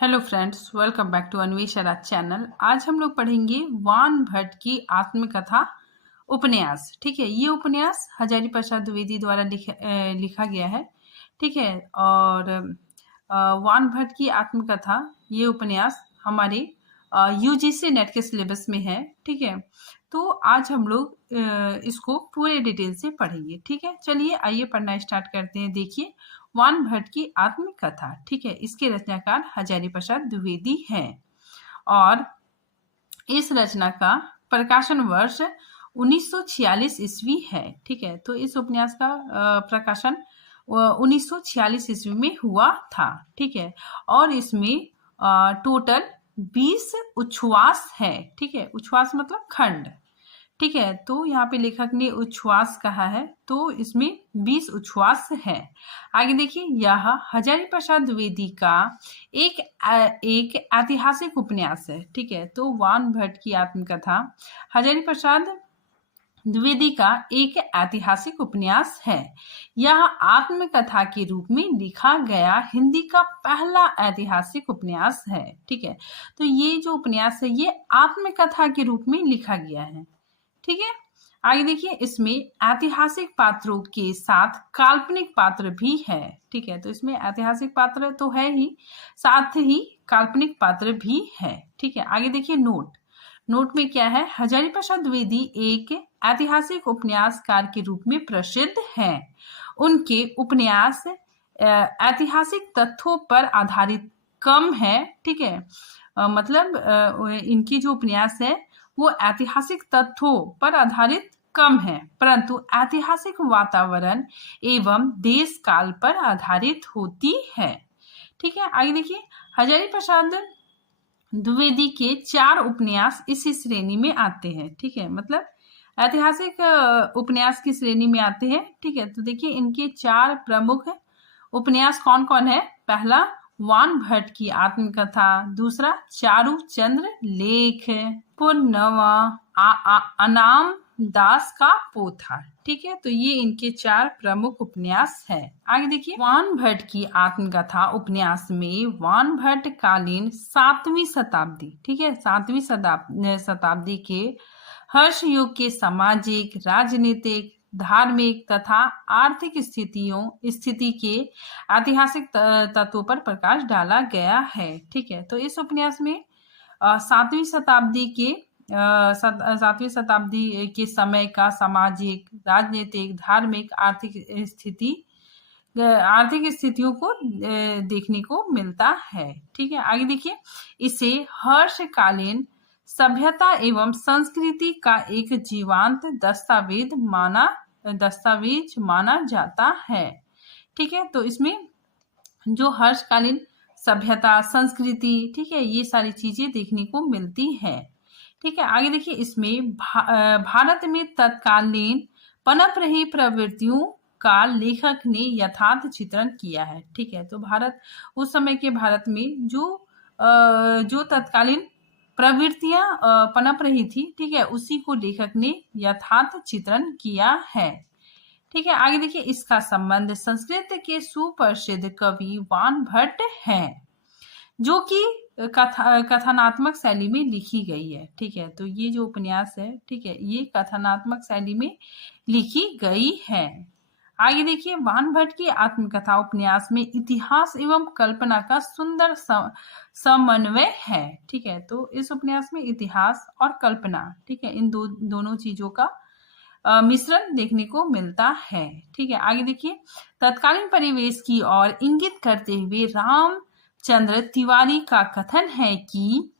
Hello friends, welcome back to Anvesha channel. आज हम लोग पढ़ेंगे वान भट्ट की आत्मकथा उपन्यास। ठीक है, ये उपन्यास हजारी प्रसाद द्विवेदी द्वारा लिखा गया है। ठीक है, और वान भट्ट की आत्मकथा ये उपन्यास हमारे यूजीसी नेट के सिलेबस में है। ठीक है, तो आज हम लोग इसको पूरे डिटेल से पढ़ेंगे। ठीक है, चलिए आइए पढ़ना स्टार्ट करते हैं। देखिए, वान भट्ट की आत्मकथा। ठीक है, इसके रचनाकार हजारी प्रसाद द्विवेदी हैं और इस रचना का प्रकाशन वर्ष 1946 ईस्वी है। ठीक है, तो इस उपन्यास का प्रकाशन 1946 ईस्वी में हुआ था। ठीक है, और इसमें टोटल 20 उच्छ्वास है। ठीक है, उच्छ्वास मतलब खंड। ठीक है, तो यहाँ पे लेखक ने उच्छ्वास कहा है, तो इसमें 20 उच्छ्वास है। आगे देखिए, यह हजारी प्रसाद द्विवेदी का एक ऐतिहासिक उपन्यास है। ठीक है, तो वान भट्ट की आत्मकथा हजारी प्रसाद द्विवेदी का एक ऐतिहासिक उपन्यास है। यह आत्मकथा के रूप में लिखा गया हिंदी का पहला ऐतिहासिक उपन्यास है। ठीक है, तो ये जो उपन्यास है ये आत्मकथा के रूप में लिखा गया है। ठीक है, आगे देखिए, इसमें ऐतिहासिक पात्रों के साथ काल्पनिक पात्र भी है। ठीक है, तो इसमें ऐतिहासिक पात्र तो है ही, साथ ही काल्पनिक पात्र भी है। ठीक है, आगे देखिए, नोट में क्या है, हजारी प्रसाद द्विवेदी एक ऐतिहासिक उपन्यासकार के रूप में प्रसिद्ध हैं। उनके उपन्यास ऐतिहासिक तथ्यों पर आधारित कम है। ठीक है, मतलब इनकी जो उपन्यास है वो ऐतिहासिक तथ्यों पर आधारित कम है, परंतु ऐतिहासिक वातावरण एवं देश काल पर आधारित होती है। ठीक है, आगे देखिए, हजारी प्रसाद द्विवेदी के 4 उपन्यास इसी श्रेणी में आते हैं। ठीक है, मतलब ऐतिहासिक उपन्यास की श्रेणी में आते हैं। ठीक है, तो देखिए, इनके 4 प्रमुख उपन्यास कौन कौन है। पहला, वान भट्ट की आत्मकथा। दूसरा, चारू चंद्र लेख। पुनवा अनाम दास का पोथा। ठीक है, तो ये इनके 4 प्रमुख उपन्यास है। आगे देखिए, वान भट्ट की आत्मकथा उपन्यास में वान भट्ट कालीन 7वीं शताब्दी, ठीक है, 7वीं शताब्दी के हर्ष युग के सामाजिक, राजनीतिक, धार्मिक तथा आर्थिक स्थिति के ऐतिहासिक तत्वों पर प्रकाश डाला गया है। ठीक है, तो इस उपन्यास में 7वीं शताब्दी के समय का सामाजिक, राजनीतिक, धार्मिक, आर्थिक स्थितियों को देखने को मिलता है। ठीक है, आगे देखिए, इसे हर्षकालीन सभ्यता एवं संस्कृति का एक जीवंत दस्तावेज माना जाता है। ठीक है, तो इसमें जो हर्षकालीन सभ्यता, संस्कृति, ठीक है, ये सारी चीजें देखने को मिलती है। ठीक है, आगे देखिए, इसमें भारत में तत्कालीन पनप रही प्रवृत्तियों का लेखक ने यथार्थ चित्रण किया है। ठीक है, तो उस समय के भारत में जो तत्कालीन प्रवृत्तियां पनप रही थी, ठीक है, उसी को लेखक ने यथार्थ चित्रण किया है। ठीक है, आगे देखिए, इसका संबंध संस्कृत के सुप्रसिद्ध कवि वान भट्ट हैं, जो कि कथनात्मक शैली में लिखी गई है। ठीक है, तो ये जो उपन्यास है, ठीक है, ये कथनात्मक शैली में लिखी गई है। आगे देखिए, वान भट्ट की आत्मकथा उपन्यास में इतिहास एवं कल्पना का सुंदर समन्वय है। ठीक है, तो इस उपन्यास में इतिहास और कल्पना, ठीक है, इन दोनों चीजों का मिश्रण देखने को मिलता है। ठीक है, आगे देखिए, तत्कालीन परिवेश की ओर इंगित करते हुए रामचंद्र तिवारी का कथन है कि,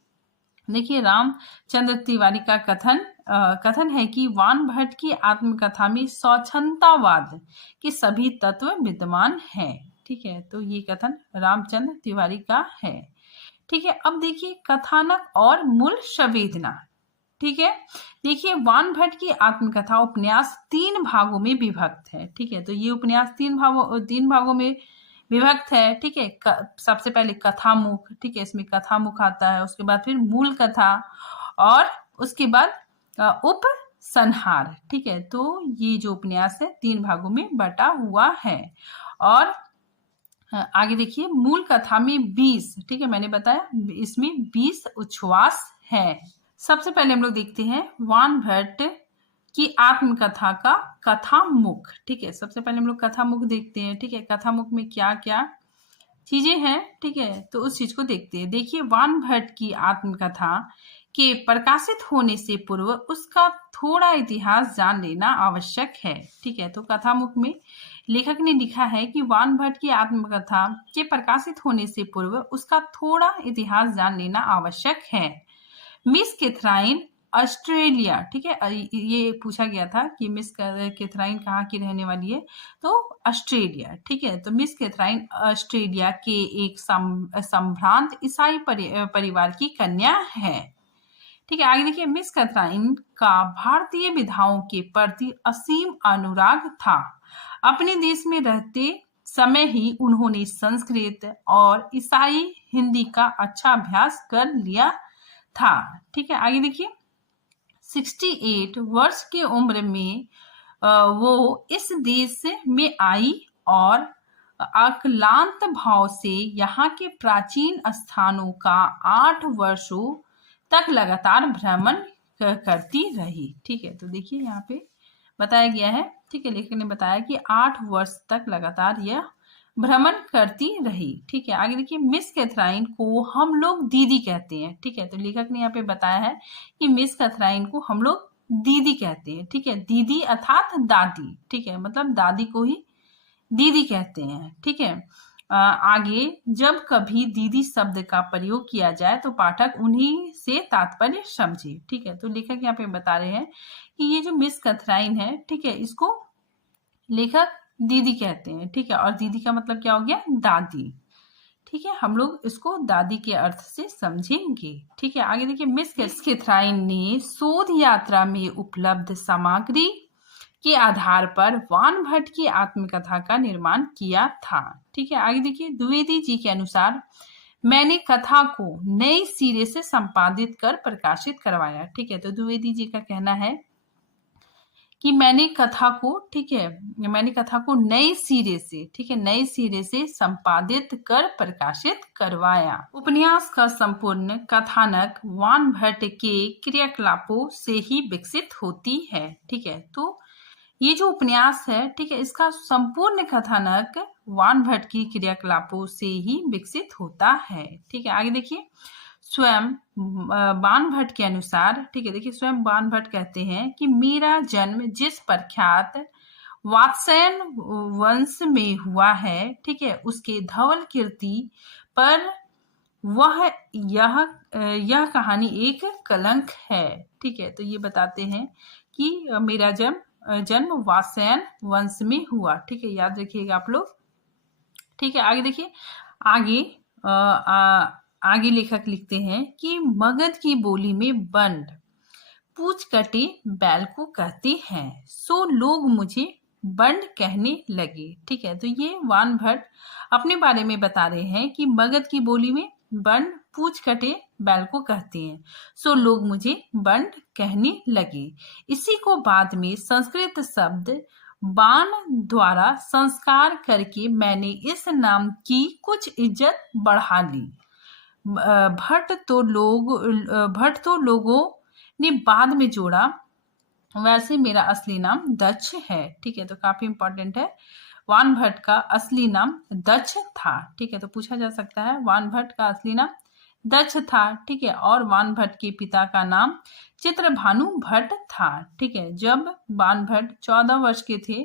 देखिए, रामचंद्र तिवारी का कथन है कि वान भट्ट की आत्मकथा में स्वच्छंदतावाद के सभी तत्व विद्यमान हैं। ठीक है, तो ये कथन रामचंद्र तिवारी का है। ठीक है, अब देखिए, कथानक और मूल संवेदना। ठीक है, देखिए, वान भट्ट की आत्मकथा उपन्यास 3 भागों में विभक्त है। ठीक है, तो ये उपन्यास 3 भागों में विभक्त है। ठीक है, सबसे पहले कथामुख, ठीक है, इसमें कथामुख आता है, उसके बाद फिर मूल कथा और उसके बाद उपसंहार। ठीक है, तो ये जो उपन्यास है 3 भागों में बटा हुआ है। और आगे देखिए, मूल कथा में 20, ठीक है, मैंने बताया इसमें 20 उच्छ्वास है। सबसे पहले हम लोग देखते हैं वान भट्ट की आत्मकथा का कथामुख। ठीक है, सबसे पहले हम लोग कथामुख देखते हैं। ठीक है, कथामुख में क्या क्या चीजें हैं, ठीक है, तो उस चीज को देखते हैं। देखिए, वान भट्ट की आत्मकथा के प्रकाशित होने से पूर्व उसका थोड़ा इतिहास जान लेना आवश्यक है। ठीक है, तो कथामुख में लेखक ने लिखा है कि वान भट्ट की आत्मकथा के प्रकाशित होने से पूर्व उसका थोड़ा इतिहास जान लेना आवश्यक है। मिस कैथराइन ऑस्ट्रेलिया, ठीक है, ये पूछा गया था कि मिस कैथराइन कहाँ की रहने वाली है, तो ऑस्ट्रेलिया। ठीक है, तो मिस कैथराइन ऑस्ट्रेलिया के एक संभ्रांत ईसाई परिवार की कन्या है। ठीक है, आगे देखिए, मिस कैथराइन का भारतीय विधाओं के प्रति असीम अनुराग था। अपने देश में रहते समय ही उन्होंने संस्कृत और ईसाई हिंदी का अच्छा अभ्यास कर लिया था। ठीक है, आगे देखिए, 68 वर्ष की उम्र में वो इस देश में आई और अक्लांत भाव से यहाँ के प्राचीन स्थानों का 8 वर्षों तक लगातार भ्रमण करती रही। ठीक है, तो देखिए यहाँ पे बताया गया है, ठीक है, लेखक ने बताया कि 8 वर्ष तक लगातार यह भ्रमण करती रही। ठीक है, आगे देखिए, मिस कैथराइन को हम लोग दीदी कहते हैं। ठीक है, तो लेखक ने यहाँ पे बताया है कि मिस कैथराइन को हम लोग दीदी कहते हैं। ठीक है, दीदी अर्थात दादी। ठीक है, मतलब दादी को ही दीदी कहते हैं। ठीक है, आगे जब कभी दीदी शब्द का प्रयोग किया जाए तो पाठक उन्हीं से तात्पर्य समझे। ठीक है, तो लेखक यहाँ पे बता रहे हैं कि ये जो मिस कैथराइन है, ठीक है, इसको लेखक दीदी कहते हैं। ठीक है, और दीदी का मतलब क्या हो गया, दादी। ठीक है, हम लोग इसको दादी के अर्थ से समझेंगे। ठीक है, आगे देखिए, मिस कैथराइन ने शोध यात्रा में उपलब्ध सामग्री के आधार पर वान भट्ट की आत्मकथा का निर्माण किया था। ठीक है, आगे देखिए, द्विवेदी जी के अनुसार मैंने कथा को नए सिरे से संपादित कर प्रकाशित करवाया। ठीक है, तो द्विवेदी जी का कहना है कि मैंने कथा को, ठीक है, मैंने कथा को नए सिरे से, ठीक है, नए सिरे से संपादित कर प्रकाशित करवाया। उपन्यास का संपूर्ण कथानक वान भट्ट के क्रियाकलापों से ही विकसित होती है। ठीक है, तो ये जो उपन्यास है, ठीक है, इसका संपूर्ण कथानक वान भट्ट की क्रियाकलापों से ही विकसित होता है। ठीक है, आगे देखिए, स्वयं वान भट्ट के अनुसार, ठीक है, देखिए, स्वयं वान भट्ट कहते हैं कि मेरा जन्म जिस प्रख्यात वात्स्यायन वंश में हुआ है, ठीक है, उसके धवल कीर्ति पर वह यह कहानी एक कलंक है। ठीक है, तो ये बताते हैं कि मेरा जन्म वात्स्यायन वंश में हुआ। ठीक है, याद रखिएगा आप लोग। ठीक है, आगे देखिए, आगे लेखक लिखते हैं कि मगध की बोली में बंड पूछ कटे बैल को कहते हैं, सो लोग मुझे बंड कहने लगे। ठीक है, तो ये वान भट्ट अपने बारे में बता रहे हैं कि मगध की बोली में बंड पूछ कटे बैल को कहते हैं, सो लोग मुझे बंड कहने लगे। इसी को बाद में संस्कृत शब्द बाण द्वारा संस्कार करके मैंने इस नाम की कुछ इज्जत बढ़ा ली। भट्ट तो लोगों ने बाद में जोड़ा, वैसे मेरा असली नाम दक्ष है। ठीक है, तो काफी इंपॉर्टेंट है, वान भट्ट का असली नाम दक्ष था। ठीक है, तो पूछा जा सकता है वान भट्ट का असली नाम दक्ष था। ठीक है, और वान भट्ट के पिता का नाम चित्रभानु भट्ट था। ठीक है, जब वान भट्ट 14 वर्ष के थे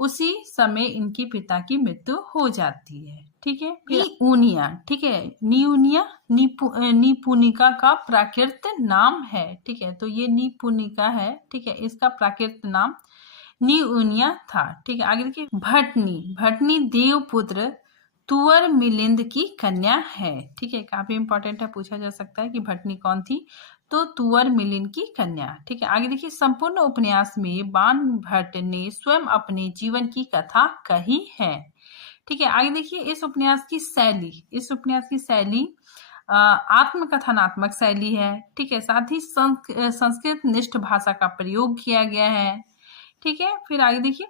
उसी समय इनके पिता की मृत्यु हो जाती है। ठीक है, निउनिया, ठीक है, निउनिया निपुणिका का प्राकृत नाम है। ठीक है, तो ये निपुणिका है, ठीक है, इसका प्राकृत नाम निउनिया था। ठीक है, आगे देखिए, भटनी देवपुत्र तुवर मिलिंद की कन्या है। ठीक है, काफी इंपॉर्टेंट है, पूछा जा सकता है कि भटनी कौन थी, तो तुवर मिलिंद की कन्या। ठीक है, आगे देखिए, संपूर्ण उपन्यास में वान भट्ट ने स्वयं अपने जीवन की कथा कही है। ठीक है, आगे देखिए, इस उपन्यास की शैली आत्मकथनात्मक शैली है। ठीक है, साथ ही संस्कृत निष्ठ भाषा का प्रयोग किया गया है। ठीक है। फिर आगे देखिए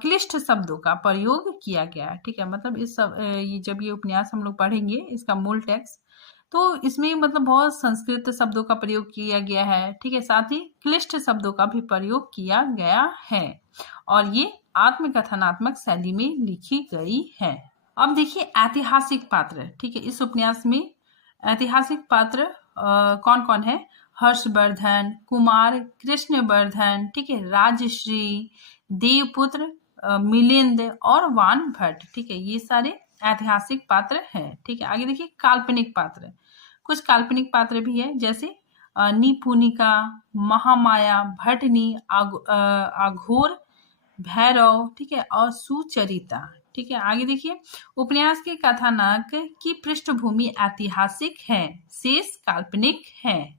क्लिष्ट शब्दों का प्रयोग किया गया है। ठीक है, मतलब इस सब ये जब ये उपन्यास हम लोग पढ़ेंगे इसका मूल टेक्स्ट, तो इसमें मतलब बहुत संस्कृत शब्दों का प्रयोग किया गया है। ठीक है, साथ ही क्लिष्ट शब्दों का भी प्रयोग किया गया है और ये आत्मकथनात्मक शैली में लिखी गई है। अब देखिए ऐतिहासिक पात्र। ठीक है, इस उपन्यास में ऐतिहासिक पात्र कौन कौन है? हर्षवर्धन, कुमार कृष्णवर्धन, ठीक है, राजश्री, देवपुत्र, मिलिंद और वान भट्ट। ठीक है, ये सारे ऐतिहासिक पात्र हैं। ठीक है, आगे देखिए काल्पनिक पात्र। कुछ काल्पनिक पात्र भी है, जैसे निपुणिका, महामाया, भटनी, अघोर, भैरव, ठीक है, और सुचरिता। ठीक है, आगे देखिए उपन्यास के कथानक की पृष्ठभूमि ऐतिहासिक है, शेष काल्पनिक है।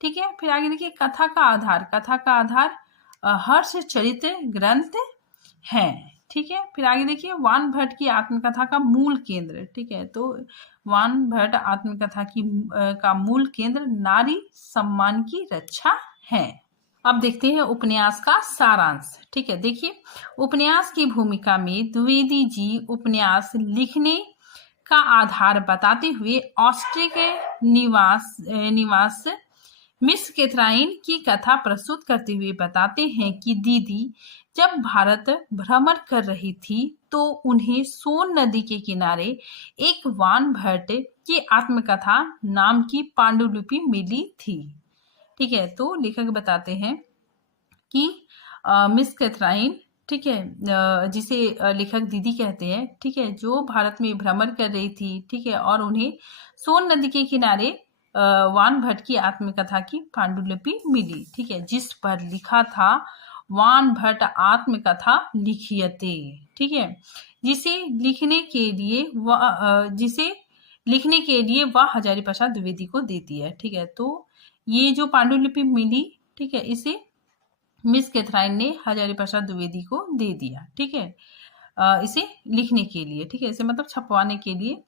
ठीक है, फिर आगे देखिए कथा का आधार। कथा का आधार हर्षचरित ग्रंथ है। ठीक है, फिर आगे देखिए वान भट्ट की आत्मकथा का मूल केंद्र। ठीक है, तो वान भट्ट आत्मकथा की का मूल केंद्र नारी सम्मान की रक्षा है। अब देखते हैं उपन्यास का सारांश। ठीक है, देखिए उपन्यास की भूमिका में द्विवेदी जी उपन्यास लिखने का आधार बताते हुए ऑस्ट्रिया निवास मिस कैथराइन की कथा प्रस्तुत करते हुए बताते हैं कि दीदी जब भारत भ्रमण कर रही थी तो उन्हें सोन नदी के किनारे एक वान भट्ट की आत्मकथा नाम की पांडुलिपि मिली थी। ठीक है, तो लेखक बताते हैं कि मिस कैथराइन, ठीक है, जिसे लेखक दीदी कहते हैं, ठीक है, जो भारत में भ्रमण कर रही थी, ठीक है, और उन्हें सोन नदी के किनारे वान भट्ट की आत्मकथा की पांडुलिपि मिली। ठीक है, जिस पर लिखा था वान भट्ट आत्मकथा लिखियते। ठीक है, जिसे लिखने के लिए वह हजारी प्रसाद द्विवेदी को देती है। ठीक है, तो ये जो पांडुलिपि मिली, ठीक है, इसे मिस कैथराइन ने हजारी प्रसाद द्विवेदी को दे दिया। ठीक है, इसे लिखने के लिए, ठीक है, इसे मतलब छपवाने के लिए।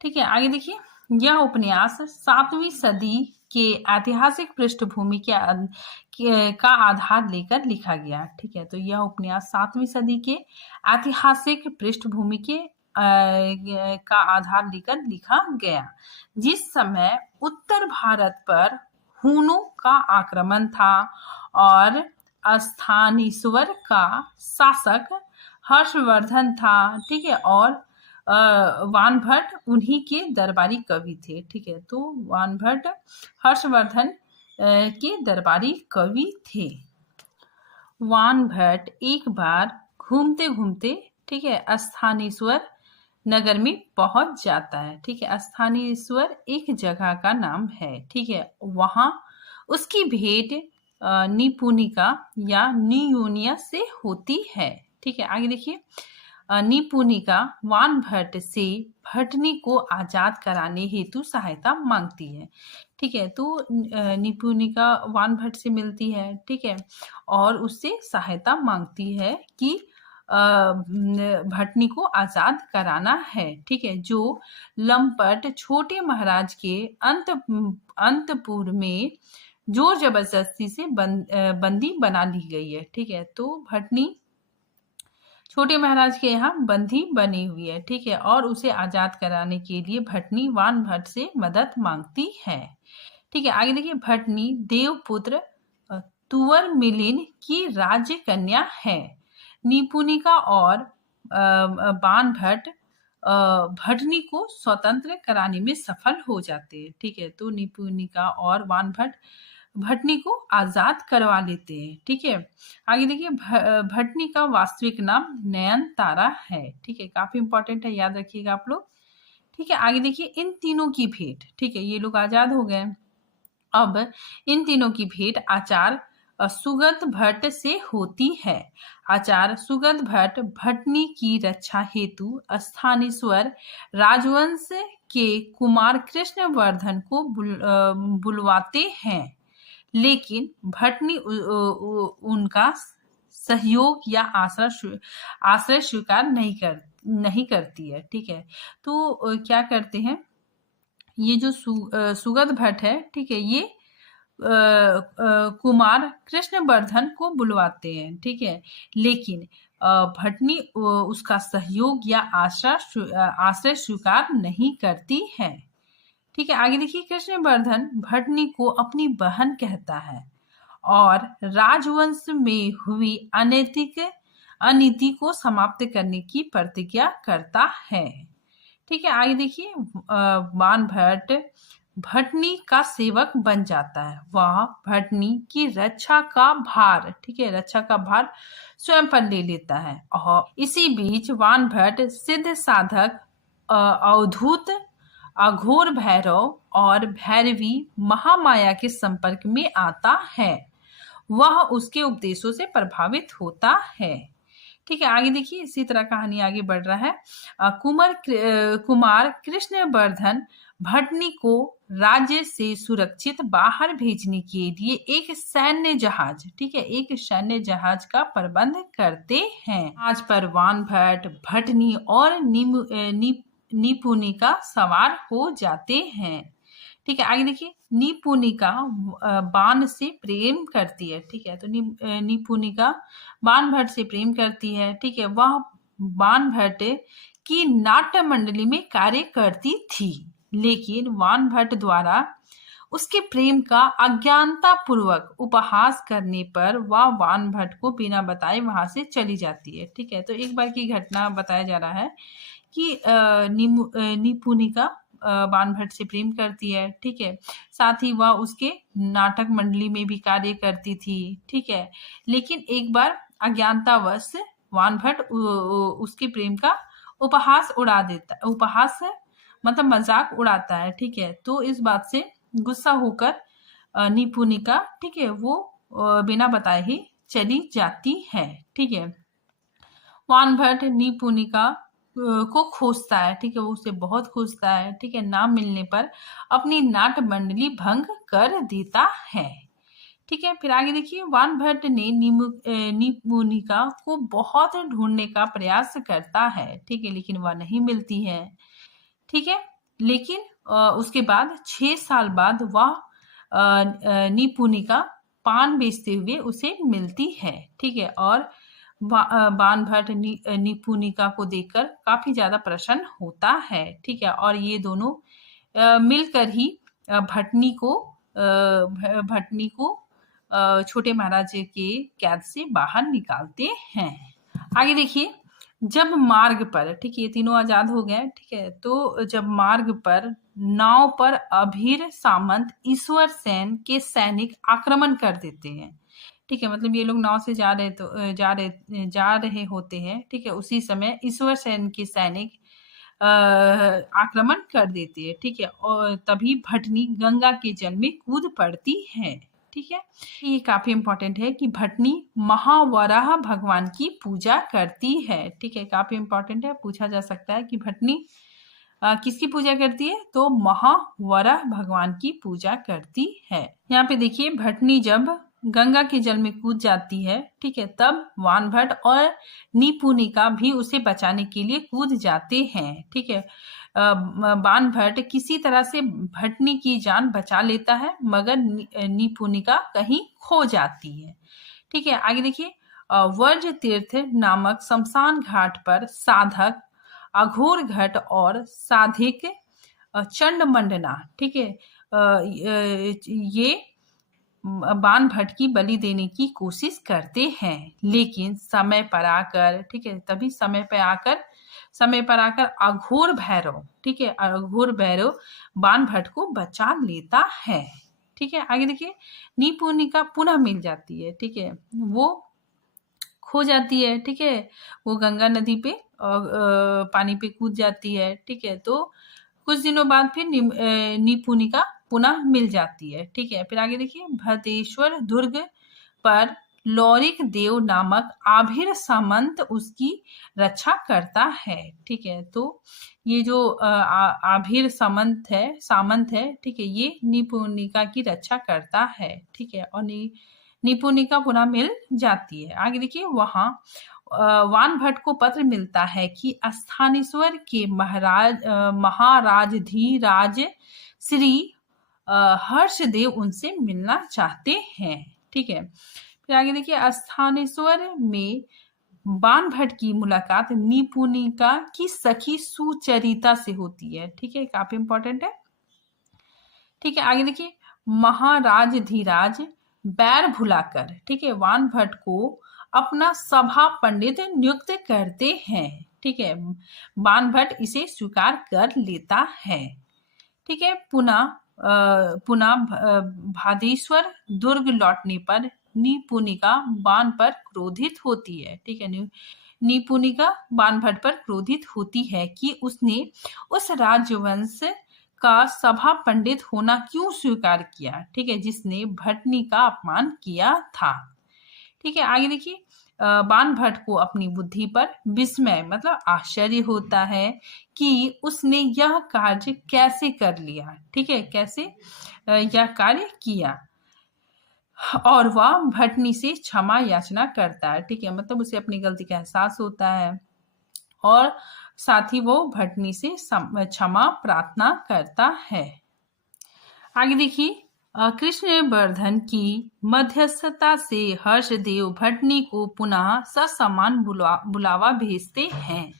ठीक है, आगे देखिए यह उपन्यास 7वीं सदी के ऐतिहासिक पृष्ठभूमि का आधार लेकर लिखा गया। ठीक है, तो यह उपन्यास 7वीं सदी के ऐतिहासिक पृष्ठभूमि का आधार लेकर लिखा गया, जिस समय उत्तर भारत पर हुनों का आक्रमण था और स्थानीश्वर का शासक हर्षवर्धन था। ठीक है, और वान भट्ट उन्हीं के दरबारी कवि थे। ठीक है, तो वान भट्ट हर्षवर्धन के दरबारी कवि थे। वान भट्ट एक बार घूमते घूमते, ठीक है, स्थानीश्वर नगर में पहुंच जाता है। ठीक है, स्थानीश्वर एक जगह का नाम है। ठीक है, वहां उसकी भेंट निपुणिका या नियोनिया से होती है। ठीक है, आगे देखिए निपुणिका वान भट्ट से भटनी को आजाद कराने हेतु सहायता मांगती है। ठीक है, तो निपुणिका वान भट्ट से मिलती है, ठीक है, और उससे सहायता मांगती है कि भटनी को आजाद कराना है। ठीक है, जो लंपट छोटे महाराज के अंतपुर में जोर जबरदस्ती से बंदी बना ली गई है। ठीक है, तो भटनी छोटे महाराज के यहाँ बंदी बनी हुई है। ठीक है, और उसे आजाद कराने के लिए भटनी वान भट्ट से मदद मांगती है। ठीक है, आगे देखिए भटनी देवपुत्र तुवर मिलिन की राज्य कन्या है। निपुणिका और वान भट्ट भटनी को स्वतंत्र कराने में सफल हो जाते हैं। ठीक है, तो निपुणिका और वान भट्ट भटनी को आजाद करवा लेते हैं। ठीक है, आगे देखिए भटनी का वास्तविक नाम नयनतारा है। ठीक है, काफी इंपॉर्टेंट है, याद रखिएगा आप लोग। ठीक है, आगे देखिए इन तीनों की भेंट। ठीक है, ये लोग आजाद हो गए। अब इन तीनों की भेंट आचार्य सुगत भट्ट से होती है। आचार्य सुगत भट्ट भटनी की रक्षा हेतु स्थानीश्वर राजवंश के कुमार कृष्णवर्धन को बुलवाते हैं, लेकिन भटनी उनका सहयोग या आश्रय स्वीकार नहीं करती है। ठीक है, तो क्या करते हैं ये जो सुगत भट्ट है, ठीक है, ये कुमार कृष्णवर्धन को बुलवाते हैं, ठीक है, लेकिन भटनी उसका सहयोग या आश्रय स्वीकार नहीं करती है। ठीक है, आगे देखिए, कृष्णवर्धन भटनी को अपनी बहन कहता है और राजवंश में हुई अनीति को समाप्त करने की प्रतिज्ञा करता है। ठीक है, आगे देखिए, बाणभट्ट भटनी का सेवक बन जाता है। वह भटनी की रक्षा का भार, ठीक है, रक्षा का भार स्वयं पर ले लेता है। और इसी बीच बाणभट्ट सिद्ध साधक अवधूत अघोर भैरव और भैरवी महामाया के संपर्क में आता है। वह उसके उपदेशों से प्रभावित होता है। ठीक है, आगे देखिए, इसी तरह कहानी आगे बढ़ रहा है। कुमार कृष्णवर्धन भटनी को राज्य से सुरक्षित बाहर भेजने के लिए एक सैन्य जहाज, ठीक है, एक सैन्य जहाज का प्रबंध करते हैं। आज पर बाणभट्ट भटनी और निपुणिका सवार हो जाते हैं। ठीक है, आगे देखिए, निपुणिका बाण से प्रेम करती है। ठीक है, तो निपुणिका बाणभट्ट से प्रेम करती है। ठीक है, वह बाणभट्ट की नाट्य मंडली में कार्य करती थी, लेकिन बाणभट्ट द्वारा उसके प्रेम का अज्ञानता पूर्वक उपहास करने पर वह बाणभट्ट को बिना बताए वहां से चली जाती है। ठीक है, तो एक बार की घटना बताया जा रहा है कि निपुणिका बाणभट्ट से प्रेम करती है। ठीक है, साथ ही वह उसके नाटक मंडली में भी कार्य करती थी। ठीक है, लेकिन एक बार अज्ञानतावश बाणभट्ट उसके प्रेम का उपहास मतलब मजाक उड़ाता है। ठीक है, तो इस बात से गुस्सा होकर निपुणिका, ठीक है, वो बिना बताए ही चली जाती है। ठीक है, बाणभट्ट निपुणिका को खोजता है। ठीक है, वो उसे बहुत खोजता है। ठीक है, ना मिलने पर अपनी नाट्य मंडली भंग कर देता है। ठीक है, फिर आगे देखिए, बाणभट्ट ने निपुणिका को बहुत ढूंढने का प्रयास करता है। ठीक है, लेकिन वह नहीं मिलती है। ठीक है, लेकिन उसके बाद 6 साल बाद वह निपुणिका पान बेचते हुए उसे मिलती है। ठीक है, और बाणभट्ट निपुणिका को देखकर काफी ज्यादा प्रसन्न होता है। ठीक है, और ये दोनों मिलकर ही भटनी को छोटे महाराज के कैद से बाहर निकालते हैं। आगे देखिए, जब मार्ग पर, ठीक है, ये तीनों आजाद हो गए। ठीक है, तो जब मार्ग पर नाव पर अभीर सामंत ईश्वर सेन के सैनिक आक्रमण कर देते हैं। ठीक है, मतलब ये लोग नाव से जा रहे होते हैं। ठीक है, उसी समय ईश्वर सेन के सैनिक आक्रमण कर देते हैं। ठीक है, और तभी भटनी गंगा के जल में कूद पड़ती है। ठीक है, ये काफी इंपॉर्टेंट है कि भटनी महावराह भगवान की पूजा करती है। ठीक है, काफी इंपॉर्टेंट है, पूछा जा सकता है कि भटनी किसकी पूजा करती है, तो महावराह भगवान की पूजा करती है। यहाँ पे देखिए, भटनी जब गंगा के जल में कूद जाती है, ठीक है, तब बाणभट्ट और निपुणिका भी उसे बचाने के लिए कूद जाते हैं। ठीक है, बाणभट्ट किसी तरह से भटनी की जान बचा लेता है, मगर निपुणिका कहीं खो जाती है। ठीक है, आगे देखिए, वर्ज तीर्थ नामक शमशान घाट पर साधक अघोर घट और साधिक चंडमंडना, ठीक है, ये बाणभट्ट की बलि देने की कोशिश करते हैं, लेकिन समय पर आकर, ठीक है, तभी समय पर आकर अघोर भैरव, ठीक है, अघोर भैरव बाणभट्ट को बचा लेता है। ठीक है, आगे देखिए, निपुणिका पुनः मिल जाती है। ठीक है, वो खो जाती है। ठीक है, वो गंगा नदी पे पानी पे कूद जाती है। ठीक है, तो कुछ दिनों बाद फिर निपुणिका पुनः मिल जाती है। ठीक है, फिर आगे देखिए, भरतेश्वर दुर्ग पर लौरिक देव नामक आभिर सामंत उसकी रक्षा करता है। ठीक है, तो ये जो आभिर सामंत है, ठीक है, ये निपुणिका की रक्षा करता है। ठीक है, और निपुणिका पुनः मिल जाती है। आगे देखिए, वहां बाणभट्ट को पत्र मिलता है कि स्थानेश्वर के महाराजधीराज श्री हर्षदेव उनसे मिलना चाहते हैं। ठीक है, फिर आगे देखिए, स्थानेश्वर में बाणभट्ट की मुलाकात निपुणिका की सखी सुचरिता से होती है। ठीक है, काफी इंपॉर्टेंट है। ठीक है, आगे देखिए, महाराज धीराज बैर भुलाकर, ठीक है, बाणभट्ट को अपना सभा पंडित नियुक्त करते हैं। ठीक है, बाणभट्ट इसे स्वीकार कर लेता है। ठीक है, पुनः भादेश्वर दुर्ग लौटने पर निपुणिका बाण पर क्रोधित होती है। ठीक है, निपुणिका बाणभट्ट पर क्रोधित होती है कि उसने उस राजवंश का सभा पंडित होना क्यों स्वीकार किया। ठीक है, जिसने भटनी का अपमान किया था। ठीक है, आगे देखिए, बाणभट्ट को अपनी बुद्धि पर विस्मय मतलब आश्चर्य होता है कि उसने यह कार्य कैसे कर लिया। ठीक है, कैसे यह कार्य किया, और वह भटनी से क्षमा याचना करता है। ठीक है, मतलब उसे अपनी गलती का एहसास होता है और साथ ही वो भटनी से क्षमा प्रार्थना करता है। आगे देखिए, कृष्णवर्धन की मध्यस्थता से हर्षदेव भटनी को पुनः ससम्मान बुलावा भेजते हैं,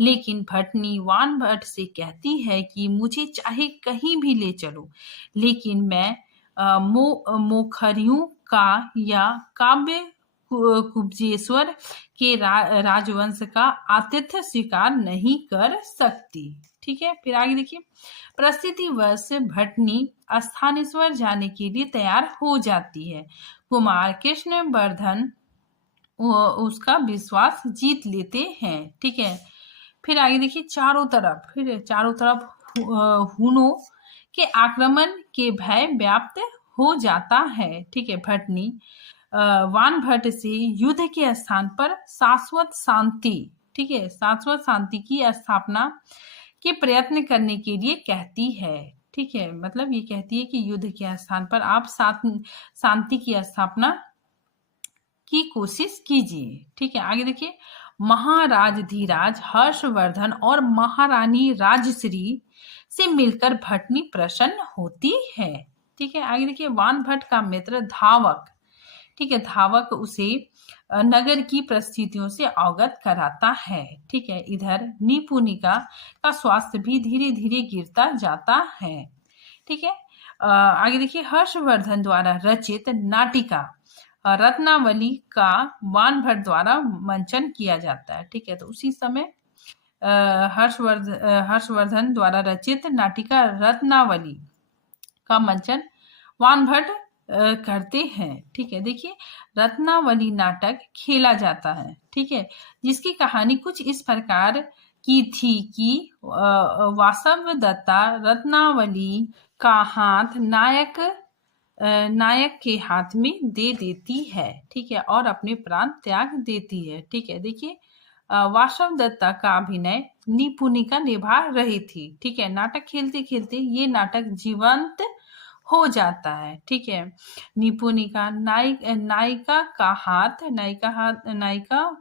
लेकिन भटनी बाणभट्ट से कहती है कि मुझे चाहे कहीं भी ले चलो, लेकिन मैं मोखरियों का या काव्य कुब्जेश्वर के राजवंश का आतिथ्य स्वीकार नहीं कर सकती। ठीक है, फिर आगे देखिए, परिस्थितिवश भटनी स्थानेश्वर जाने के लिए तैयार हो जाती है। कुमार कृष्णवर्धन उसका विश्वास जीत लेते हैं। ठीक है, फिर आगे देखिए, चारों तरफ हुनों के आक्रमण के भय व्याप्त हो जाता है। ठीक है, भटनी बाणभट्ट से युद्ध के स्थान पर शाश्वत शांति, ठीक है, शाश्वत शांति की स्थापना के प्रयत्न करने के लिए कहती है। ठीक है, मतलब ये कहती है कि युद्ध के स्थान पर आप शांति की स्थापना की कोशिश कीजिए। ठीक है, आगे देखिए, महाराज धीराज हर्षवर्धन और महारानी राजश्री से मिलकर भटनी प्रसन्न होती है। ठीक है, आगे देखिए, बाणभट्ट का मित्र धावक, ठीक है, धावक उसे नगर की परिस्थितियों से अवगत कराता है। ठीक है, इधर निपुणिका का स्वास्थ्य भी धीरे धीरे गिरता जाता है। ठीक है, आगे देखिए, हर्षवर्धन द्वारा रचित नाटिका रत्नावली का बाणभट्ट द्वारा मंचन किया जाता है। ठीक है, तो उसी समय हर्षवर्धन द्वारा रचित नाटिका रत्नावली का मंचन बाणभट्ट करते हैं। ठीक है, देखिए, रत्नावली नाटक खेला जाता है। ठीक है, जिसकी कहानी कुछ इस प्रकार की थी कि वासव दत्ता रत्नावली का हाथ नायक के हाथ में दे देती है। ठीक है, और अपने प्राण त्याग देती है। ठीक है, देखिए, वासव दत्ता का अभिनय निपुणिका निभा रही थी। ठीक है, नाटक खेलते खेलते ये नाटक जीवंत हो जाता है। ठीक है, निपुणिका नायिका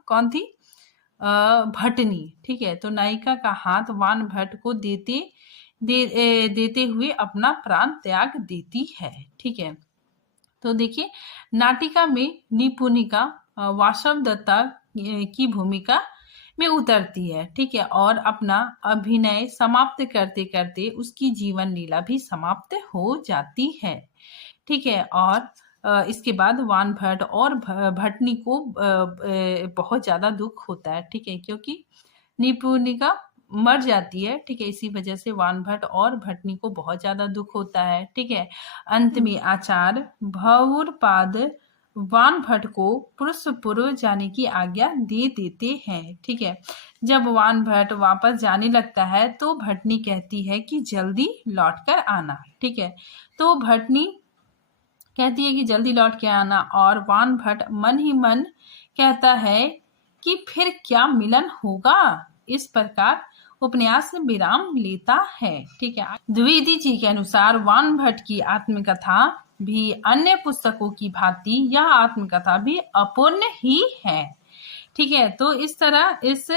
कौन थी? भटनी। ठीक है, तो नायिका का हाथ बाणभट्ट को देते हुए अपना प्राण त्याग देती है। ठीक है, तो देखिए, नाटिका में निपुणिका वासव दत्ता की भूमिका में उतरती है। ठीक है, और अपना अभिनय समाप्त करते करते उसकी जीवन लीला भी समाप्त हो जाती है। ठीक है, और इसके बाद बाणभट्ट और भटनी को बहुत ज्यादा दुख होता है। ठीक है, क्योंकि निपुणिका मर जाती है। ठीक है, इसी वजह से बाणभट्ट और भटनी को बहुत ज्यादा दुख होता है। ठीक है, अंत में आचार्य भौरपाद बाणभट्ट को पुरस्पुर जाने की आज्ञा दे देते हैं। ठीक है, जब बाणभट्ट वापस जाने लगता है तो भटनी कहती है कि जल्दी लौट कर आना। ठीक है, तो भटनी कहती है कि जल्दी लौट के आना, और बाणभट्ट मन ही मन कहता है कि फिर क्या मिलन होगा। इस प्रकार उपन्यास विराम लेता है। ठीक है, द्विवेदी जी के अनुसार बाणभट्ट की आत्मकथा भी अन्य पुस्तकों की भांति यह आत्मकथा भी अपूर्ण ही है। ठीक है, तो इस तरह इस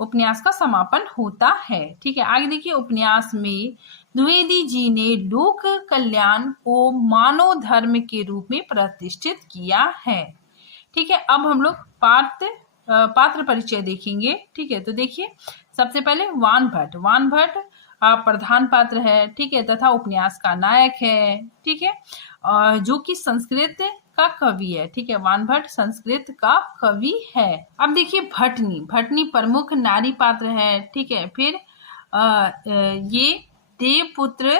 उपन्यास का समापन होता है। ठीक है, आगे देखिए, उपन्यास में द्विवेदी जी ने लोक कल्याण को मानव धर्म के रूप में प्रतिष्ठित किया है। ठीक है, अब हम लोग पात्र परिचय देखेंगे। ठीक है, तो देखिए सबसे पहले वानभट्ट। वानभट्ट प्रधान पात्र है, ठीक है, तथा उपन्यास का नायक है। ठीक है, जो कि संस्कृत का कवि है। ठीक है, वानभट्ट संस्कृत का कवि है। अब देखिए भटनी। भटनी प्रमुख नारी पात्र है। ठीक है, फिर ये देवपुत्र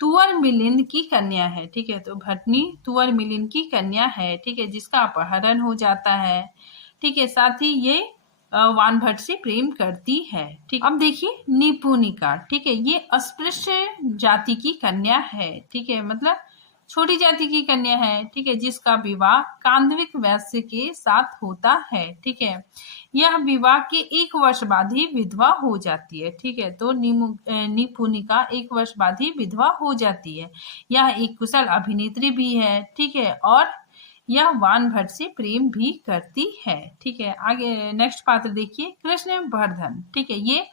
तुवर मिलिंद की कन्या है। ठीक है, तो भटनी तुवर मिलिंद की कन्या है। ठीक है, जिसका अपहरण हो जाता है। ठीक है, साथ ही ये वानभट्ट से प्रेम करती है। ठीक, अब देखिए निपुणिका। ठीक है, ये अस्पृश्य जाति की कन्या है। ठीक है, मतलब छोटी जाति की कन्या है। ठीक है, जिसका विवाह कांदविक वैश्य के साथ होता है। ठीक है, यह विवाह के 1 वर्ष बाद ही विधवा हो जाती है। ठीक है, तो निपुणिका 1 वर्ष बाद ही विधवा हो जाती है। यह एक कुशल अभिनेत्री भी है। ठीक है, और यह वानभट्ट से प्रेम भी करती है। ठीक है, आगे नेक्स्ट पात्र देखिए कृष्णवर्धन। ठीक है, ये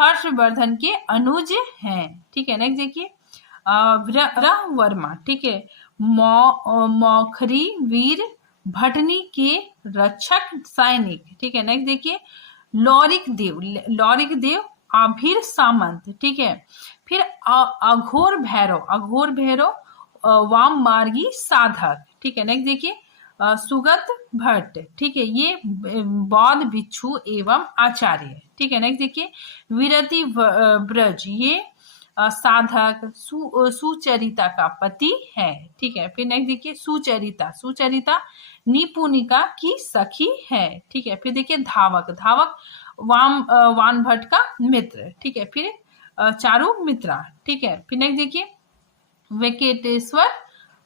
हर्षवर्धन के अनुज हैं। ठीक है, नेक्स्ट देखिए विरह वर्मा। ठीक है, मौखरी वीर भटनी के रक्षक सैनिक। ठीक है, नेक्स्ट देखिए लौरिक देव। लौरिक देव आभिर सामंत। ठीक है, फिर अघोर भैरव। अघोर भैरव वाम मार्गी साधक। ठीक है, नेक्स्ट देखिए सुगत भट्ट। ठीक है, ये बौद्ध भिक्षु एवं आचार्य। ठीक है, नेक्स्ट देखिए विरति ब्रज। ये साधक सुचरिता का पति है। ठीक है, फिर नेक्स्ट देखिए सुचरिता। सुचरिता निपुणिका की सखी है। ठीक है, फिर देखिए धावक। धावक वानभट्ट का मित्र। ठीक है, फिर चारुमित्रा। ठीक है, फिर नेक्स्ट देखिए वेंकटेश्वर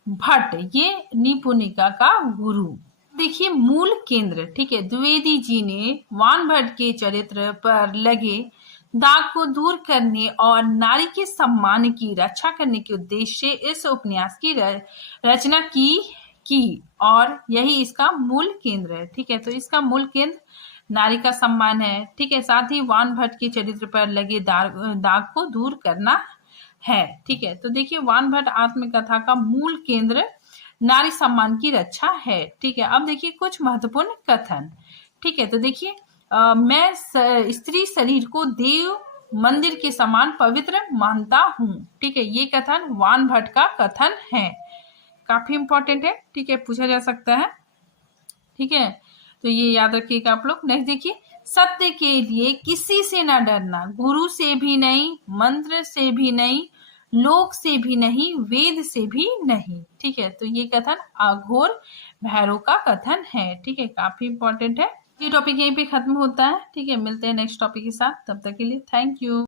भट्ट। ये निपुणिका का गुरु। देखिए मूल केंद्र। ठीक है, द्विवेदी जी ने वानभट्ट के चरित्र पर लगे दाग को दूर करने और नारी के सम्मान की रक्षा करने के उद्देश्य से इस उपन्यास की रचना की और यही इसका मूल केंद्र है। ठीक है, तो इसका मूल केंद्र नारी का सम्मान है। ठीक है, साथ ही वानभट्ट के चरित्र पर लगे दाग को दूर करना है। ठीक है, तो देखिए वानभट्ट आत्मकथा का मूल केंद्र नारी सम्मान की रक्षा है। ठीक है, अब देखिए कुछ महत्वपूर्ण कथन। ठीक है, तो देखिए मैं स्त्री शरीर को देव मंदिर के समान पवित्र मानता हूँ। ठीक है, ये कथन वानभट्ट का कथन है, काफी इंपॉर्टेंट है। ठीक है, पूछा जा सकता है। ठीक है, तो ये याद रखिएगा आप लोग। नेक्स्ट देखिए सत्य के लिए किसी से ना डरना, गुरु से भी नहीं, मंत्र से भी नहीं, लोक से भी नहीं, वेद से भी नहीं। ठीक है, तो ये कथन अघोर भैरव का कथन है। ठीक है, काफी इंपॉर्टेंट है। ये टॉपिक यहीं पे खत्म होता है। ठीक है, मिलते हैं नेक्स्ट टॉपिक के साथ, तब तक के लिए थैंक यू।